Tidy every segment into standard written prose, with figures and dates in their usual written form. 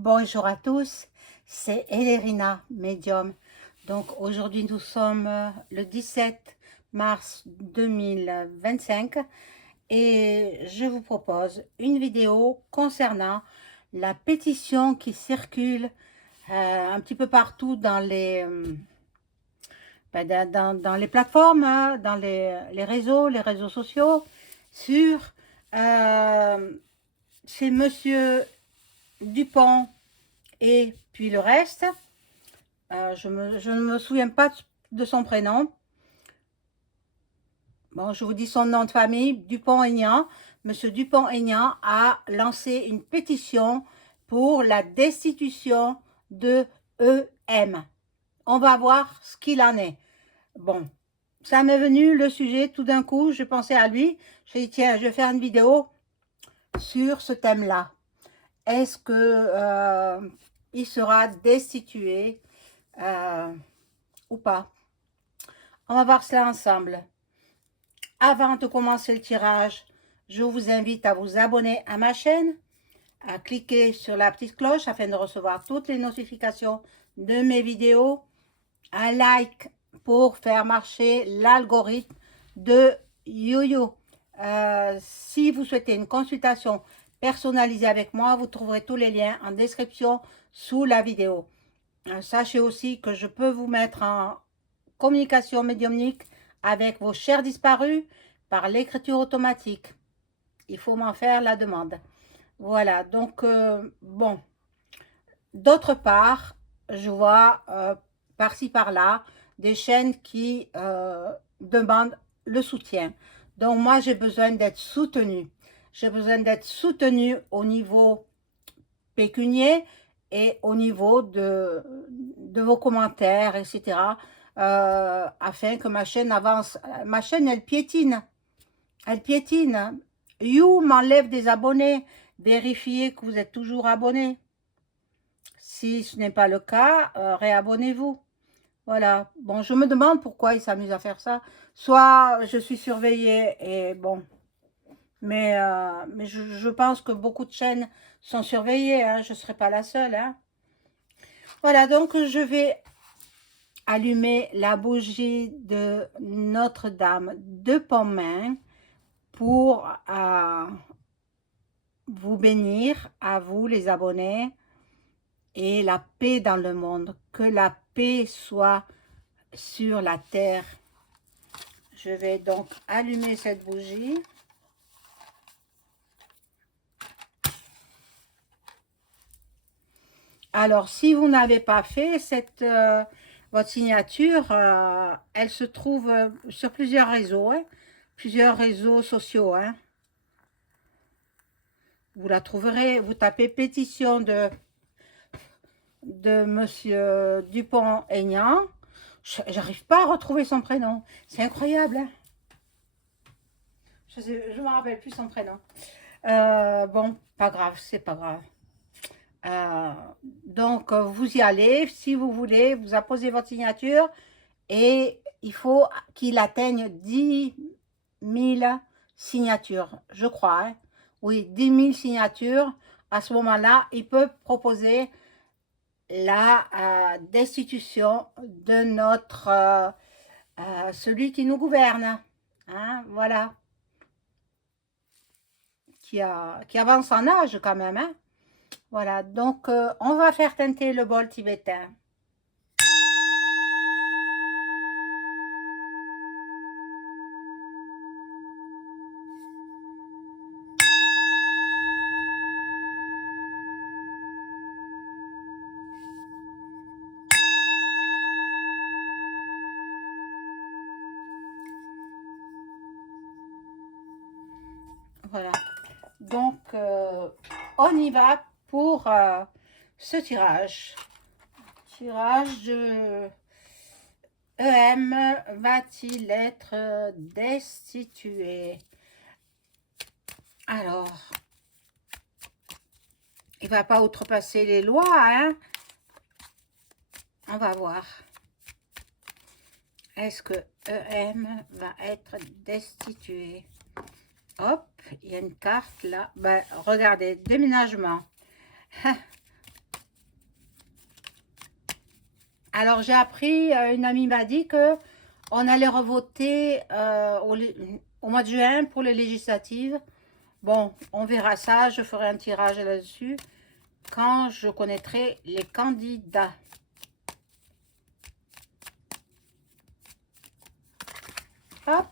Bonjour à tous, c'est Elérina, médium. Donc aujourd'hui nous sommes le 17 mars 2025 et je vous propose une vidéo concernant la pétition qui circule un petit peu partout dans dans les plateformes, hein, dans les réseaux sociaux, sur euh, chez Monsieur Dupont et puis le reste. Je ne me souviens pas de son prénom. Bon, je vous dis son nom de famille, Dupont-Aignan. Monsieur Dupont-Aignan a lancé une pétition pour la destitution de EM. On va voir ce qu'il en est. Bon, ça m'est venu le sujet, tout d'un coup, je pensais à lui. J'ai dit, tiens, je vais faire une vidéo sur ce thème-là. Est-ce que il sera destitué ou pas? On va voir cela ensemble. Avant de commencer le tirage, je vous invite à vous abonner à ma chaîne, à cliquer sur la petite cloche afin de recevoir toutes les notifications de mes vidéos, un like pour faire marcher l'algorithme de YoYo. Si vous souhaitez une consultation personnalisée avec moi, vous trouverez tous les liens en description sous la vidéo. Sachez aussi que je peux vous mettre en communication médiumnique avec vos chers disparus par l'écriture automatique. Il faut m'en faire la demande. Voilà, donc, bon. D'autre part, je vois par-ci par-là des chaînes qui demandent le soutien. Donc, moi, j'ai besoin d'être soutenue. J'ai besoin d'être soutenue au niveau pécunier et au niveau de vos commentaires, etc. Afin que ma chaîne avance. Ma chaîne, elle piétine. Elle piétine. You m'enlève des abonnés. Vérifiez que vous êtes toujours abonné. Si ce n'est pas le cas, réabonnez-vous. Voilà. Bon, je me demande pourquoi ils s'amusent à faire ça. Soit je suis surveillée et bon. Mais je pense que beaucoup de chaînes sont surveillées. Hein, je ne serai pas la seule. Hein. Voilà, donc je vais allumer la bougie de Notre-Dame de Pontmain pour vous bénir, à vous les abonnés, et la paix dans le monde. Que la paix soit sur la terre. Je vais donc allumer cette bougie. Alors, si vous n'avez pas fait votre signature, elle se trouve sur plusieurs réseaux, hein, plusieurs réseaux sociaux. Hein. Vous la trouverez, vous tapez pétition de Monsieur Dupont-Aignan. J'arrive pas à retrouver son prénom. C'est incroyable. Hein. Je ne me rappelle plus son prénom. Bon, pas grave, c'est pas grave. Donc, vous y allez, si vous voulez, vous apposez votre signature et il faut qu'il atteigne 10 000 signatures, je crois. Hein. Oui, 10 000 signatures. À ce moment-là, il peut proposer la destitution de notre celui qui nous gouverne. Hein, voilà. Qui avance en âge quand même. Hein. Voilà, donc on va faire teinter le bol tibétain. Voilà, donc on y va pour ce tirage. Tirage de EM va-t-il être destitué? Alors, il ne va pas outrepasser les lois, hein? On va voir. Est-ce que EM va être destitué? Hop, il y a une carte là. Ben, regardez, déménagement. Alors, j'ai appris, une amie m'a dit que on allait revoter au mois de juin pour les législatives. Bon, on verra ça. Je ferai un tirage là-dessus quand je connaîtrai les candidats. Hop.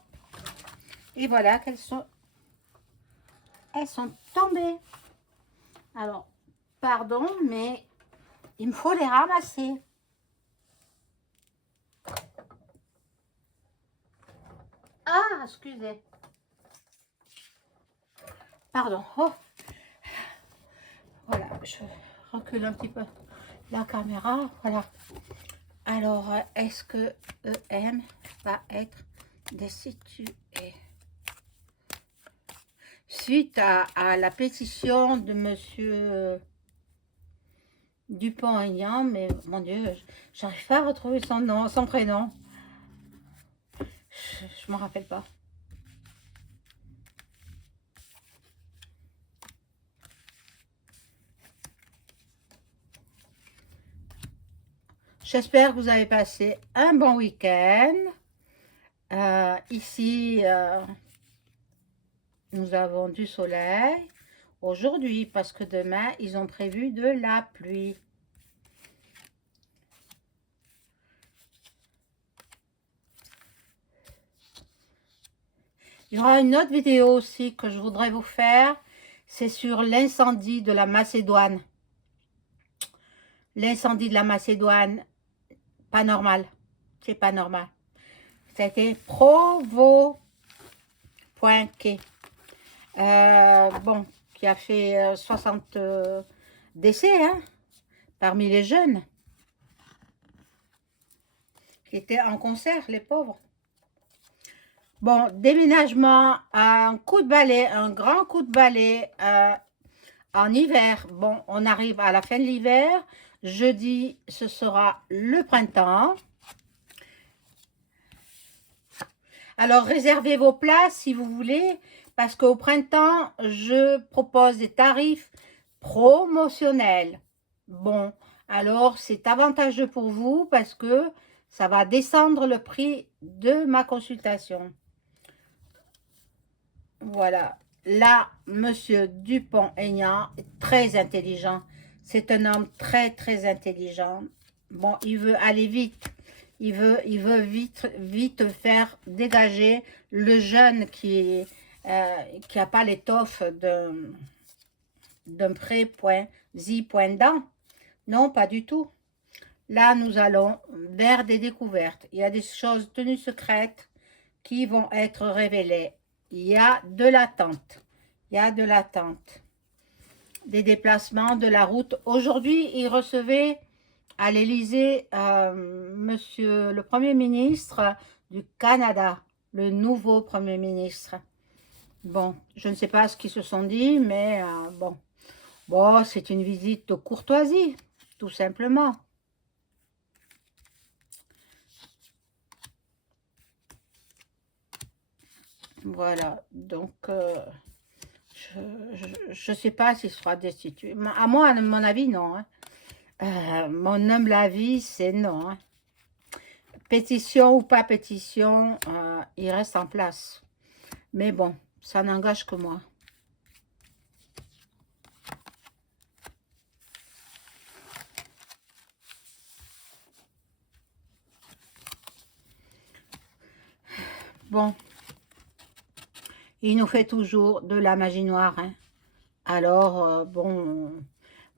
Et voilà qu'elles sont. Elles sont tombées. Alors, pardon, mais il me faut les ramasser. Ah, excusez. Pardon. Oh. Voilà, je recule un petit peu la caméra. Voilà. Alors, est-ce que EM va être destitué suite à la pétition de monsieur Dupont-Aignan? Mais mon Dieu, j'arrive pas à retrouver son nom, son prénom. Je m'en rappelle pas. J'espère que vous avez passé un bon week-end. Ici, nous avons du soleil aujourd'hui parce que demain, ils ont prévu de la pluie. Il y aura une autre vidéo aussi que je voudrais vous faire. C'est sur l'incendie de la Macédoine. L'incendie de la Macédoine, pas normal. C'est pas normal. Ça a été provoqué. Bon, qui a fait 60 décès, hein, parmi les jeunes. Qui étaient en concert, les pauvres. Bon, déménagement, un coup de balai, un grand coup de balai en hiver. Bon, on arrive à la fin de l'hiver. Jeudi, ce sera le printemps. Alors, réservez vos places si vous voulez, parce qu'au printemps, je propose des tarifs promotionnels. Bon, alors c'est avantageux pour vous parce que ça va descendre le prix de ma consultation. Voilà. Là, monsieur Dupont-Aignan est très intelligent. C'est un homme très, très intelligent. Bon, il veut aller vite. Il veut vite faire dégager le jeune qui a pas l'étoffe d'un prêt point dent. Non, pas du tout. Là, nous allons vers des découvertes. Il y a des choses tenues secrètes qui vont être révélées. Il y a de l'attente. Il y a de l'attente. Des déplacements de la route. Aujourd'hui, il recevait à l'Élysée monsieur le Premier ministre du Canada, le nouveau Premier ministre. Bon, je ne sais pas ce qu'ils se sont dit, mais bon, c'est une visite de courtoisie, tout simplement. Voilà, donc je ne sais pas s'il sera destitué. À moi, à mon avis, non. Hein. Mon humble avis, c'est non. Hein. Pétition ou pas pétition, il reste en place. Mais bon, ça n'engage que moi. Bon, il nous fait toujours de la magie noire. Hein. Alors, bon,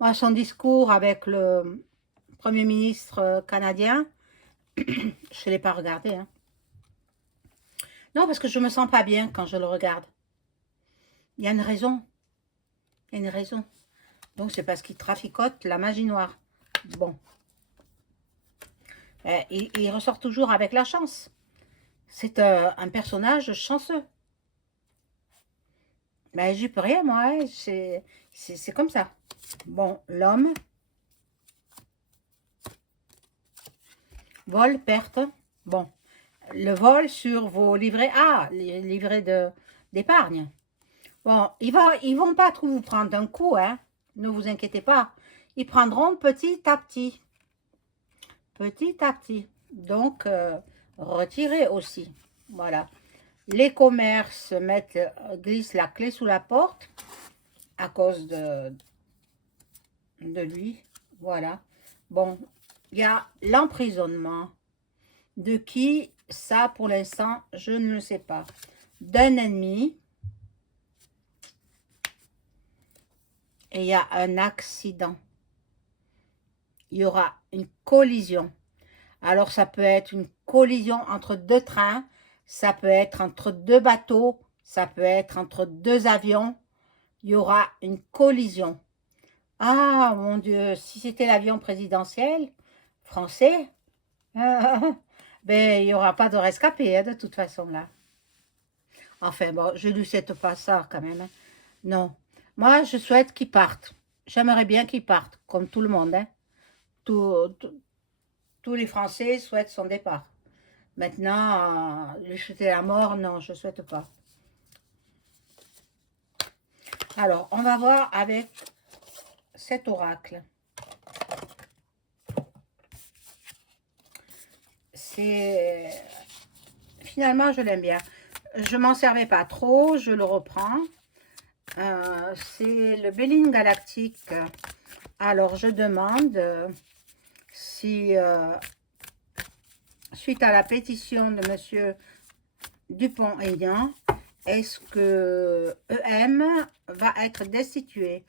moi, son discours avec le Premier ministre canadien, je ne l'ai pas regardé. Hein. Non, parce que je ne me sens pas bien quand je le regarde. Il y a une raison. Il y a une raison. Donc, c'est parce qu'il traficote la magie noire. Bon. Il ressort toujours avec la chance. C'est un personnage chanceux. Ben, j'y peux rien, moi. Hein. C'est comme ça. Bon, l'homme. Vol, perte. Bon. Le vol sur vos livrets. Ah, les livrets d'épargne. Bon, ils vont pas trop vous prendre d'un coup, hein. Ne vous inquiétez pas. Ils prendront petit à petit. petit à petit. Donc, retirer aussi. Voilà. Les commerces glissent la clé sous la porte à cause de lui. Voilà. Bon, il y a l'emprisonnement. De qui? Ça, pour l'instant, je ne le sais pas. D'un ennemi. Et il y a un accident. Il y aura une collision. Alors, ça peut être une collision entre deux trains. Ça peut être entre deux bateaux. Ça peut être entre deux avions. Il y aura une collision. Ah, mon Dieu, si c'était l'avion présidentiel français, ben, il n'y aura pas de rescapé, hein, de toute façon, là. Enfin, bon, je ne lui souhaite pas ça, quand même, hein. Non. Moi, je souhaite qu'il parte. J'aimerais bien qu'il parte, comme tout le monde, hein. Tous les Français souhaitent son départ. Maintenant, lui jeter la mort, non, je ne souhaite pas. Alors, on va voir avec cet oracle. Finalement, je l'aime bien. Je m'en servais pas trop, je le reprends. C'est le Béline Galactique. Alors, je demande si, suite à la pétition de Monsieur Dupont-Aignan, est-ce que EM va être destitué?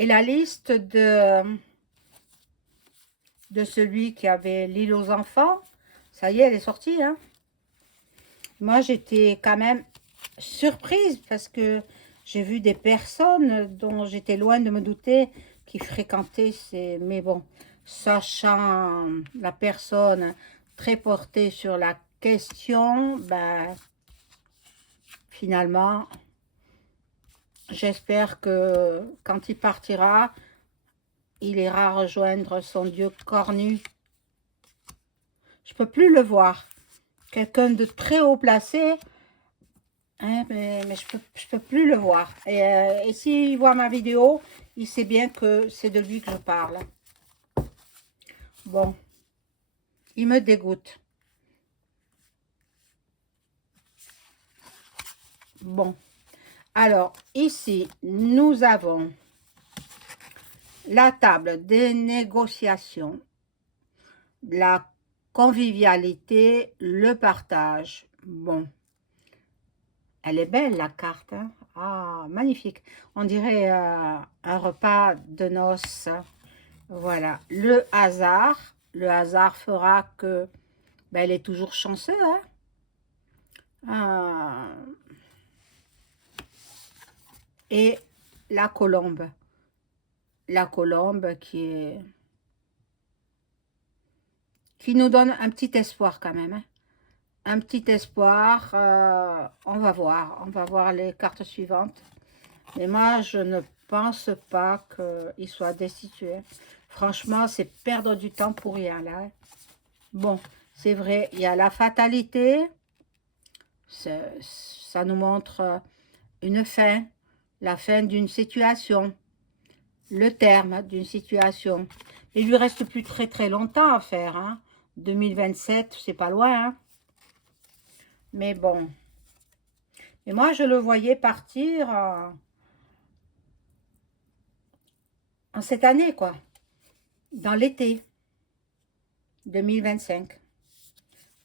Et la liste de celui qui avait l'île aux enfants, ça y est, elle est sortie, hein. Moi, j'étais quand même surprise parce que j'ai vu des personnes dont j'étais loin de me douter qui fréquentaient ces... Mais bon, sachant la personne très portée sur la question, ben, finalement, j'espère que quand il partira, il ira rejoindre son Dieu cornu. Je peux plus le voir. Quelqu'un de très haut placé, hein, mais je peux plus le voir. Et s'il voit ma vidéo, il sait bien que c'est de lui que je parle. Bon, il me dégoûte. Bon, alors ici, nous avons la table des négociations, la convivialité, le partage. Bon, elle est belle la carte, hein? Ah, magnifique. On dirait un repas de noces. Voilà, le hasard. Le hasard fera que ben, elle est toujours chanceuse, hein? Et la colombe. La colombe qui nous donne un petit espoir quand même, hein. Un petit espoir. On va voir les cartes suivantes. Mais moi, je ne pense pas qu'il soit destitué. Franchement, c'est perdre du temps pour rien, là, hein. Bon, c'est vrai, il y a la fatalité. Ça nous montre une fin, la fin d'une situation, le terme d'une situation. Il lui reste plus très longtemps à faire, hein. 2027, c'est pas loin, hein. Mais bon. Et moi, je le voyais partir en cette année, quoi. Dans l'été 2025.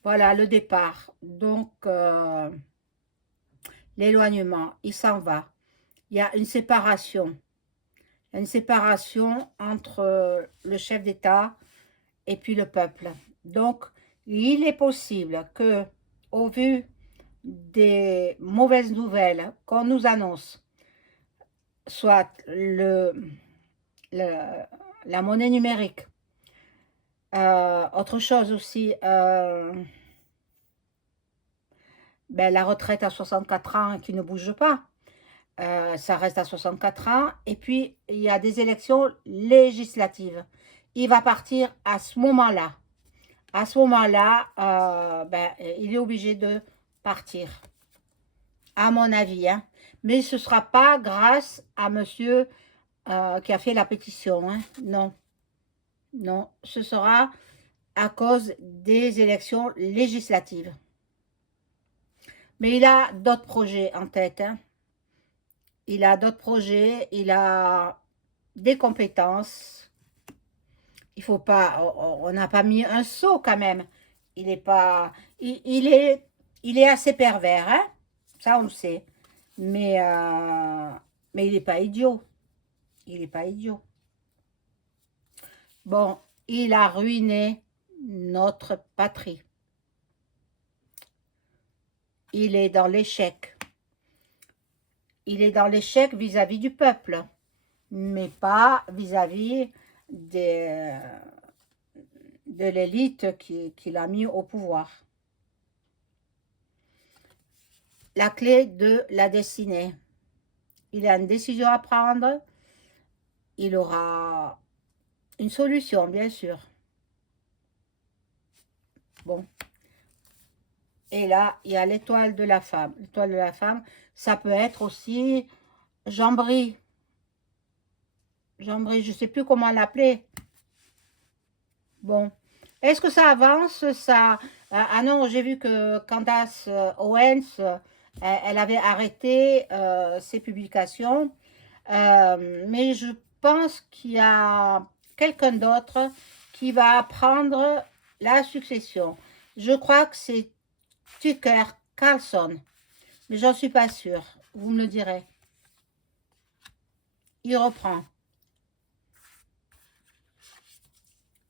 Voilà, le départ. Donc, l'éloignement, il s'en va. Il y a une séparation. Une séparation entre le chef d'État et puis le peuple. Donc, il est possible que, au vu des mauvaises nouvelles qu'on nous annonce, soit la monnaie numérique, autre chose aussi, ben, la retraite à 64 ans qui ne bouge pas, ça reste à 64 ans. Et puis, il y a des élections législatives. Il va partir à ce moment-là. À ce moment-là, ben, il est obligé de partir, à mon avis. Hein. Mais ce ne sera pas grâce à monsieur qui a fait la pétition. Hein. Non, non, ce sera à cause des élections législatives. Mais il a d'autres projets en tête. Hein. Il a d'autres projets, il a des compétences. Il faut pas, on n'a pas mis un sot quand même. Il est pas, il est assez pervers, hein. Ça on le sait. Mais il n'est pas idiot. Il n'est pas idiot. Bon, il a ruiné notre patrie. Il est dans l'échec. Il est dans l'échec vis-à-vis du peuple, mais pas vis-à-vis de l'élite qui l'a mis au pouvoir. La clé de la destinée. Il a une décision à prendre. Il aura une solution, bien sûr. Bon. Et là, il y a l'étoile de la femme. L'étoile de la femme, ça peut être aussi Jean-Bry. Jean-Bry, je ne sais plus comment l'appeler. Bon. Est-ce que ça avance ça? Ah non, j'ai vu que Candace Owens, elle avait arrêté ses publications. Mais je pense qu'il y a quelqu'un d'autre qui va prendre la succession. Je crois que c'est Tucker Carlson, mais j'en suis pas sûre. Vous me le direz. Il reprend.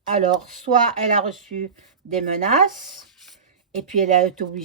Alors, soit elle a reçu des menaces, et puis elle a été obligée